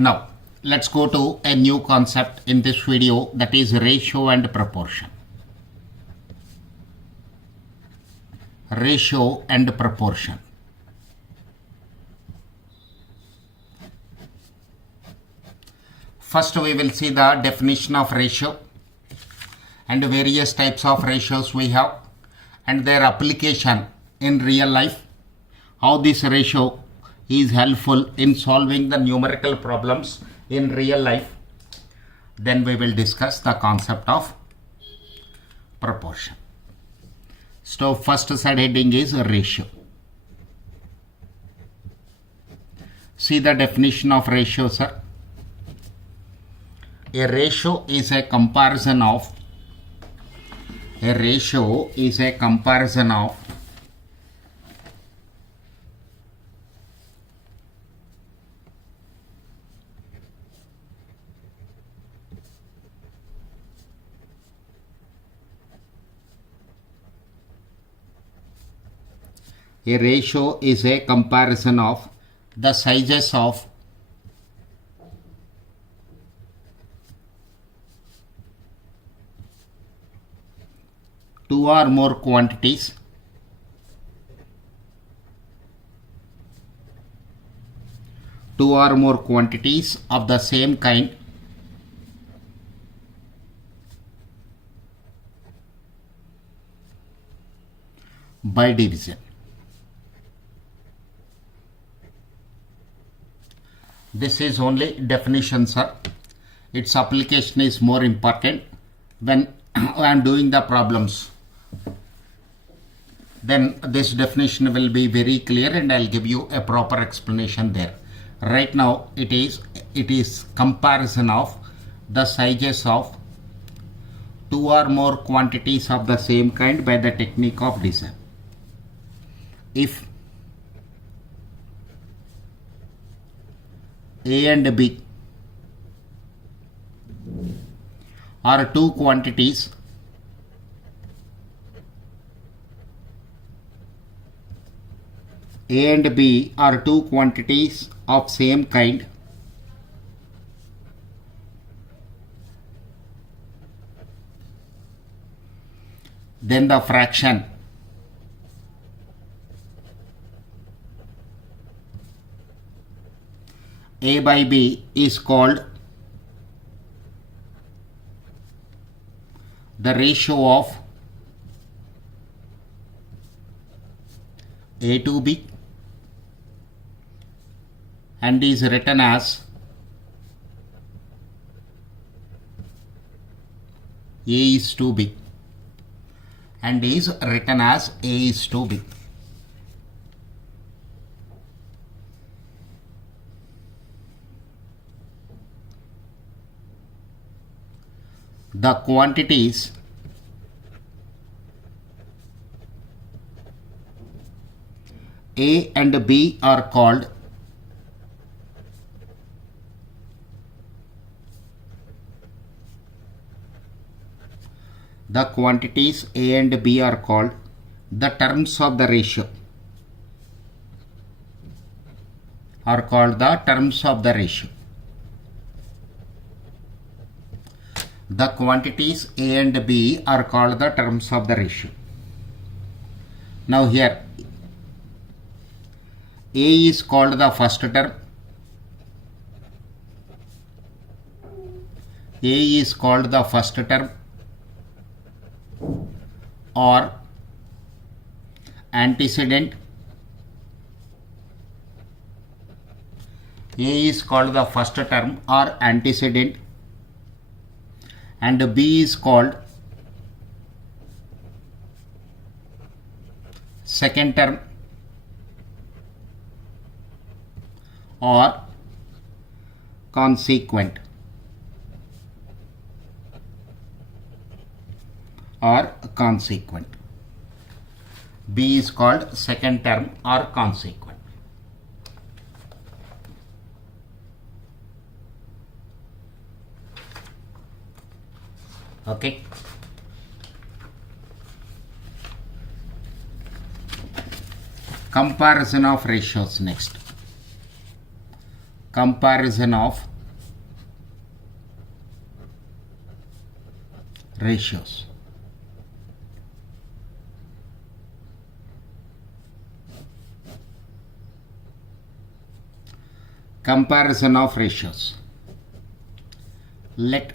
Now, let's go to a new concept in this video, that is ratio and proportion. Ratio and proportion. First, we will see the definition of ratio and various types of ratios we have and their application in real life, how this ratio is helpful in solving the numerical problems in real life. Then we will discuss the concept of proportion. So first subheading is ratio. See the definition of ratio, sir. A ratio is a comparison of the sizes of two or more quantities of the same kind by division. This is only definition, sir. Its application is more important when I am doing the problems. Then this definition will be very clear and I'll give you a proper explanation there. Right now it is comparison of the sizes of two or more quantities of the same kind by the technique of division. If A and B are two quantities of same kind, then the fraction A by B is called the ratio of A to B and is written as A is to B and is written as A is to B. The quantities A and B are called the terms of the ratio. The quantities A and B are called the terms of the ratio. Now here A is called the first term, or antecedent. And B is called second term or consequent. B is called second term or consequent. Okay. Comparison of ratios next. comparison of ratios. Comparison of ratios. Let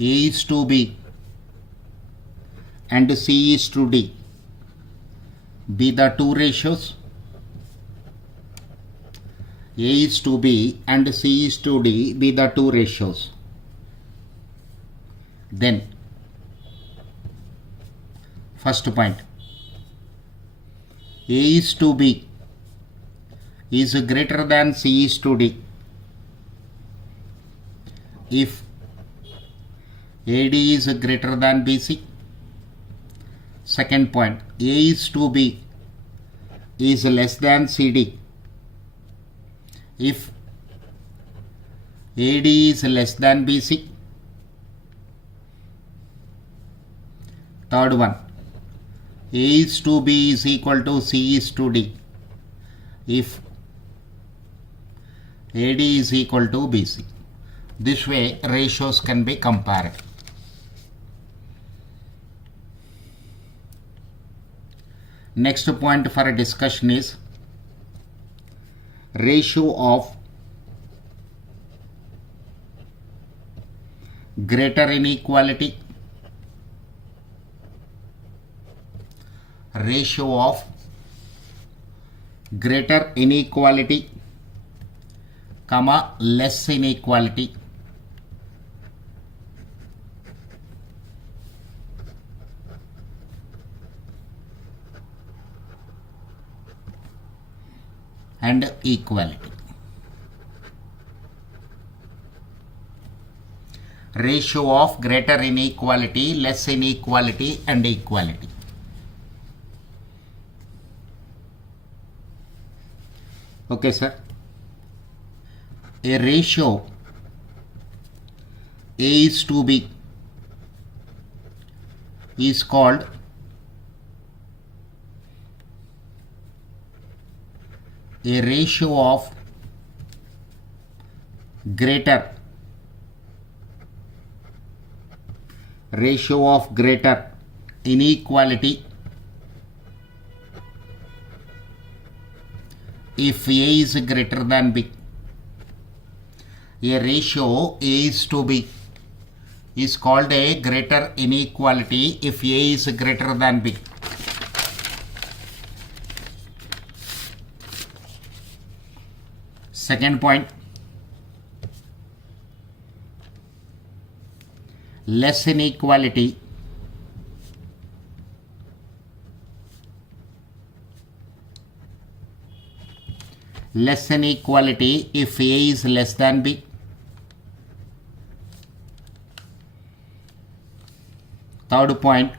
A is to B and C is to D be the two ratios. A is to B and C is to D be the two ratios. Then first point, A is to B is greater than C is to D if AD is greater than BC. Second point, A is to B is less than CD if AD is less than BC. Third one, A is to B is equal to C is to D if AD is equal to BC. This way ratios can be compared. Next point for discussion is ratio of greater inequality. Ratio of greater inequality, comma less inequality. And equality. Ratio of greater inequality, less inequality and equality. Okay, sir. A ratio A is to B is called a ratio of greater inequality if A is greater than B. A ratio A is to B is called a greater inequality if A is greater than B. Second point, less inequality if A is less than B. Third point,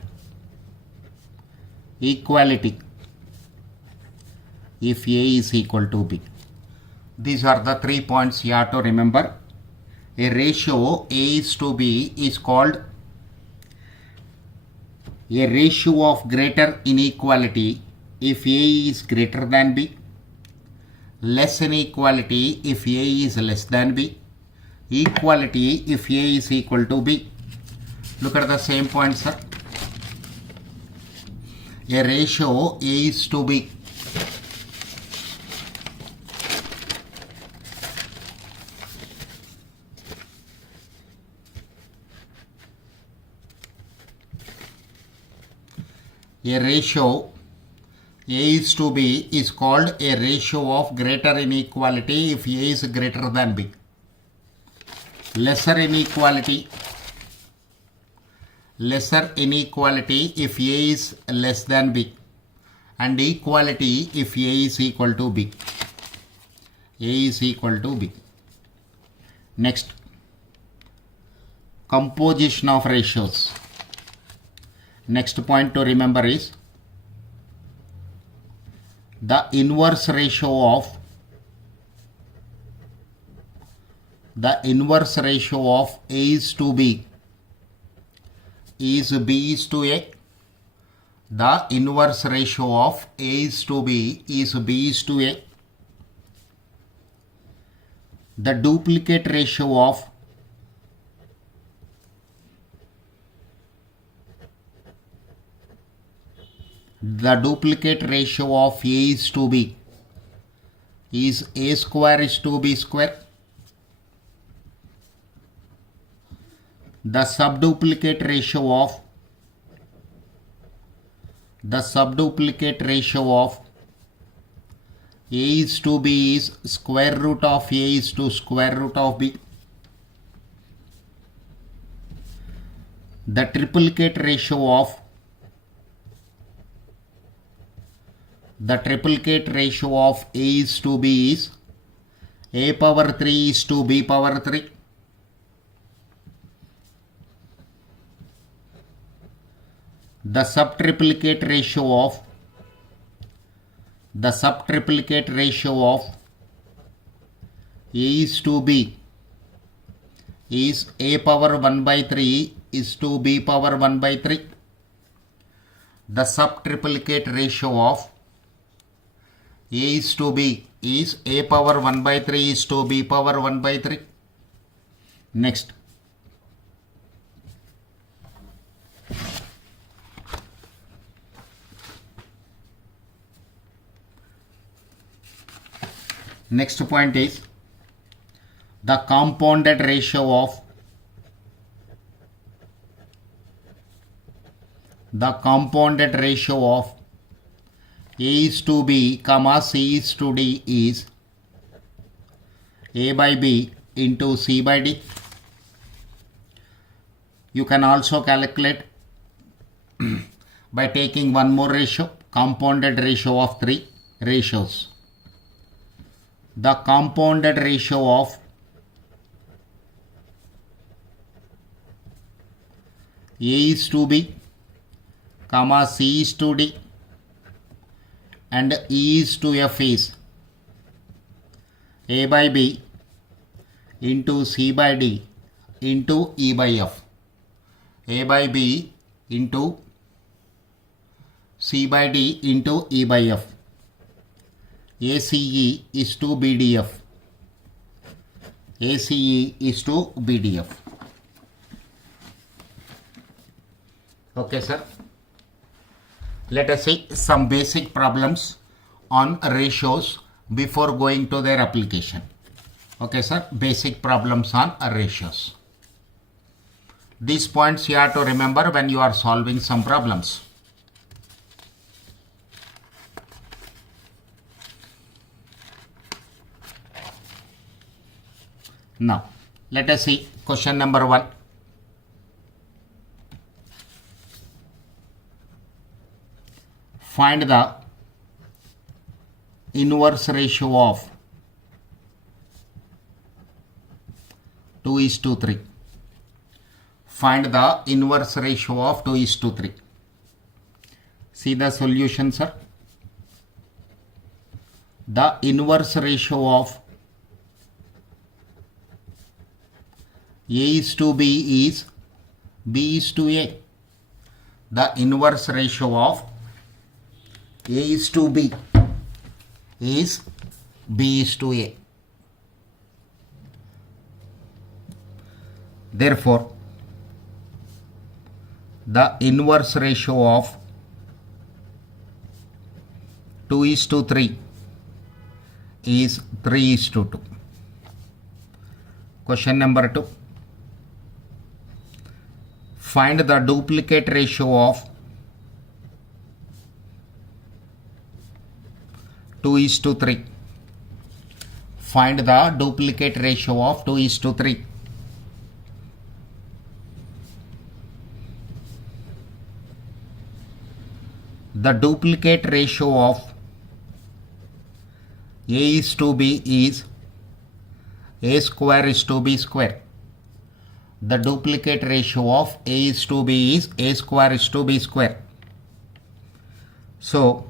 equality if A is equal to B. These are the 3 points you have to remember. A ratio A is to B is called a ratio of greater inequality if A is greater than B, less inequality if A is less than B, equality if A is equal to B. Look at the same point, sir. A ratio A is to B a ratio A is to B is called a ratio of greater inequality if A is greater than B. Lesser inequality if A is less than B, and equality if A is equal to B. Next, composition of ratios. Next point to remember is the inverse ratio of A is to B is B is to A. The inverse ratio of A is to B is B is to A. the duplicate ratio of A is to B is A square is to B square. The subduplicate ratio of A is to B is square root of A is to square root of B. The triplicate ratio of A is to B is A power 3 is to B power 3. The subtriplicate ratio of A is to B is A power 1 by 3 is to B power 1 by 3. The subtriplicate ratio of A is to B is A power 1 by 3 is to B power 1 by 3. Next. Next point is the compounded ratio of A is to B, C is to D is A by B into C by D. You can also calculate by taking one more ratio, compounded ratio of 3 ratios. The compounded ratio of A is to B, C is to D and E is to F is A by B into C by D into E by F. A by B into C by D into E by F. ACE is to BDF. ACE is to BDF. Okay, sir. Let us see some basic problems on ratios before going to their application. Okay, sir. Basic problems on ratios. These points you have to remember when you are solving some problems. Now, let us see question number 1. Find the inverse ratio of 2:3. Find the inverse ratio of 2:3. See the solution, sir. The inverse ratio of A is to B is B is to A. The inverse ratio of A is to B is B is to A. Therefore, the inverse ratio of 2:3 is 3:2. Question number 2. Find the duplicate ratio of 2:3. Find the duplicate ratio of 2:3. The duplicate ratio of A is to B is A square is to B square. The duplicate ratio of A is to B is A square is to B square. So,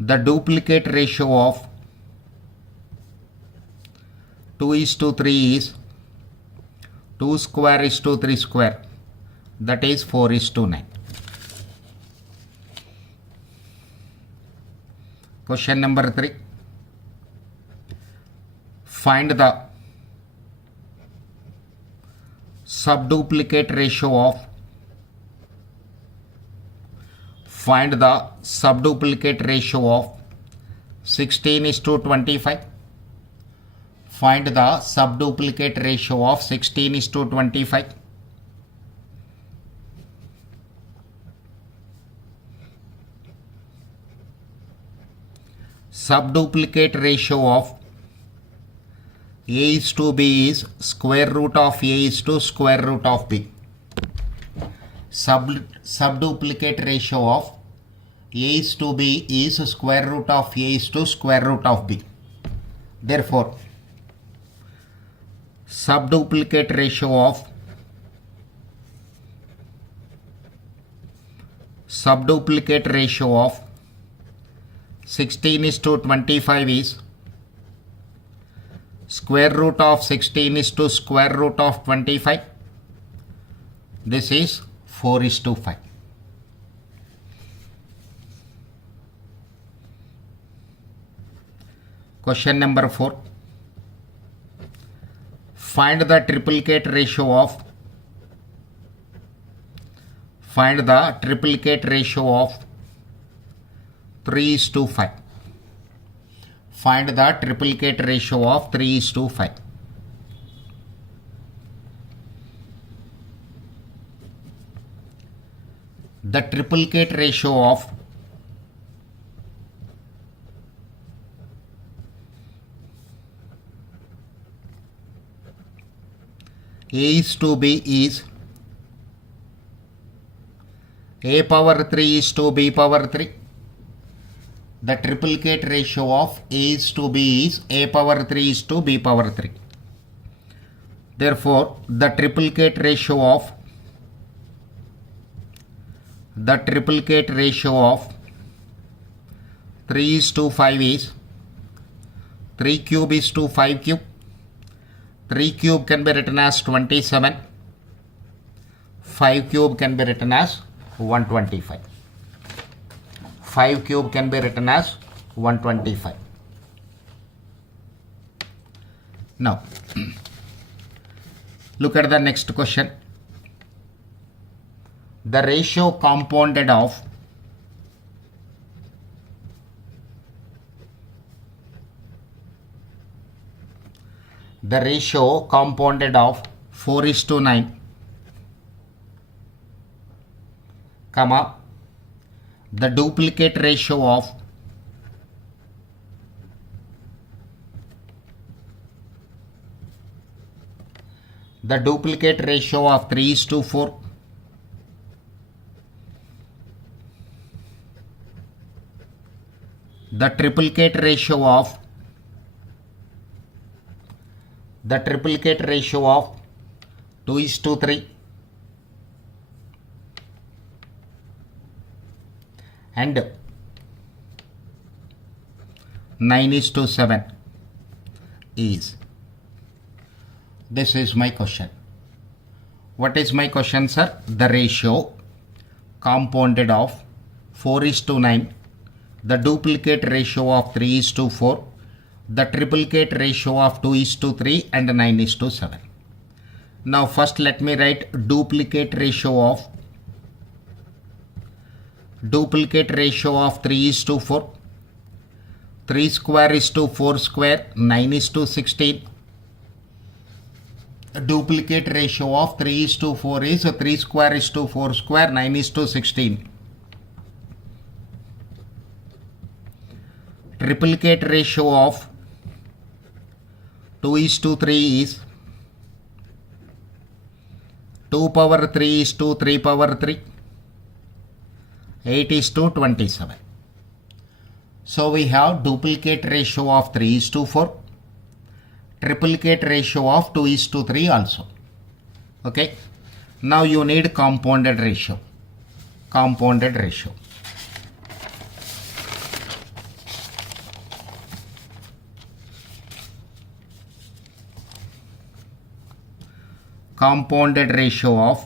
the duplicate ratio of 2:3 is 2 square is to 3 square. That is 4:9. Question number 3. find the subduplicate ratio of find the subduplicate ratio of 16:25. Find the subduplicate ratio of 16:25. Subduplicate ratio of A is to B is square root of A is to square root of B. Subduplicate ratio of A is to B is square root of A is to square root of B. Therefore, subduplicate ratio of 16:25 is square root of 16 is to square root of 25. This is 4:5. Question number 4. Find the triplicate ratio of 3:5. Find the triplicate ratio of 3:5. The triplicate ratio of A is to B is A power 3 is to B power 3. The triplicate ratio of A is to B is A power 3 is to B power 3. Therefore, the triplicate ratio of 3:5 is 3 cube is to 5 cube. 3 cube can be written as 27. 5 cube can be written as 125. 5 cube can be written as 125. Now, look at the next question. The ratio compounded of the ratio compounded of 4:9, comma, the duplicate ratio of the duplicate ratio of 3:4, the triplicate ratio of 2:3, and 9:7 is. This is my question. What is my question, sir? The ratio compounded of 4:9, the duplicate ratio of 3:4, the triplicate ratio of 2:3, and 9:7. Now first let me write duplicate ratio of 3:4. 3 square is to 4 square, 9:16. Duplicate ratio of 3:4 is 3 square is to 4 square, 9:16. Triplicate ratio of 2:3 is 2 power 3 is to 3 power 3. 8:27. So we have duplicate ratio of 3:4, triplicate ratio of 2:3 also. Okay. Now you need compounded ratio. Compounded ratio. Compounded ratio of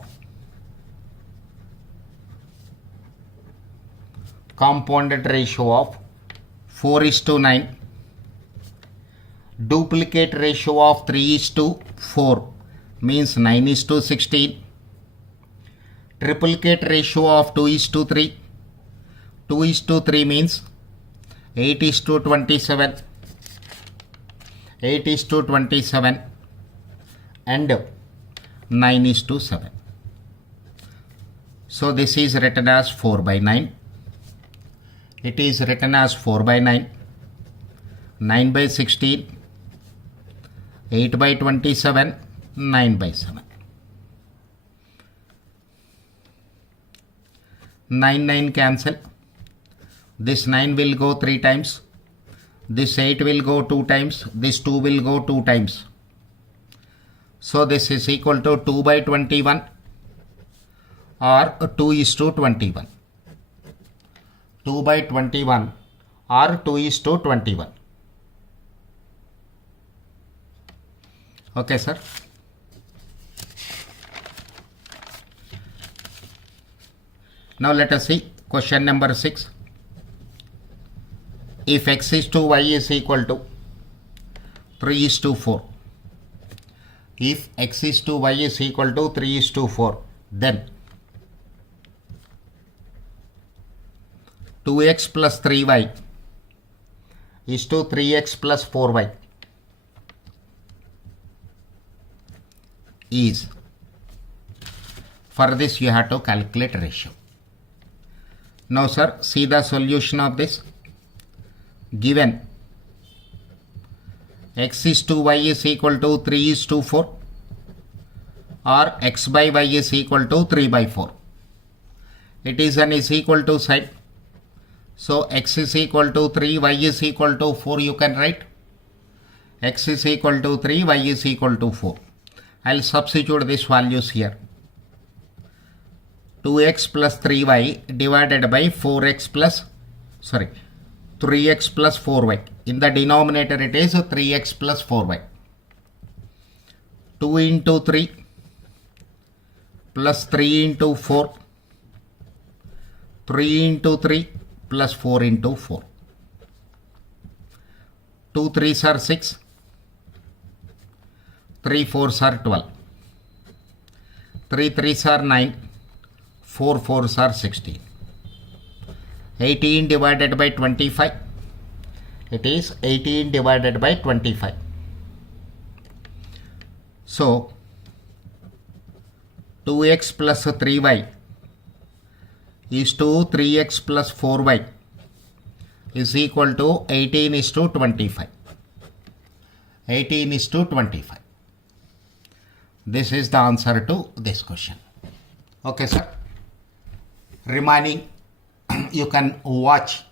4:9. Duplicate ratio of 3:4 means 9:16. Triplicate ratio of 2:3. 2:3 means 8:27. 8:27 and 9:7. So this is written as 4/9. It is written as 4/9, 9/16, 8/27, 9/7. 9 cancel. This 9 will go 3 times. This 8 will go 2 times. This 2 will go 2 times. So this is equal to 2/21 or 2:21. 2/21 or 2:21. Okay, sir. Now let us see question number 6. If x is to y is equal to 3:4. If x is to y is equal to 3:4, then 2x plus 3y is to 3x plus 4y is. For this you have to calculate ratio. Now sir, see the solution of this. Given x is to y is equal to 3:4 or x by y is equal to 3/4. It is an is equal to sign. So x is equal to 3, y is equal to 4 you can write. X is equal to 3, y is equal to 4. I'll substitute these values here. 2x plus 3y divided by 3x plus 4y. In the denominator it is 3x plus 4y. 2 into 3 plus 3 into 4. 3 into 3 plus 4 into 4. 2 3s are 6. 3 4s are 12. 3 3s are 9. 4 4s are 16. 18 divided by 25. It is 18 divided by 25. So 2x plus 3y is to 3x plus 4y is equal to 18:25. 18:25. This is the answer to this question. Okay, sir. Remaining you can watch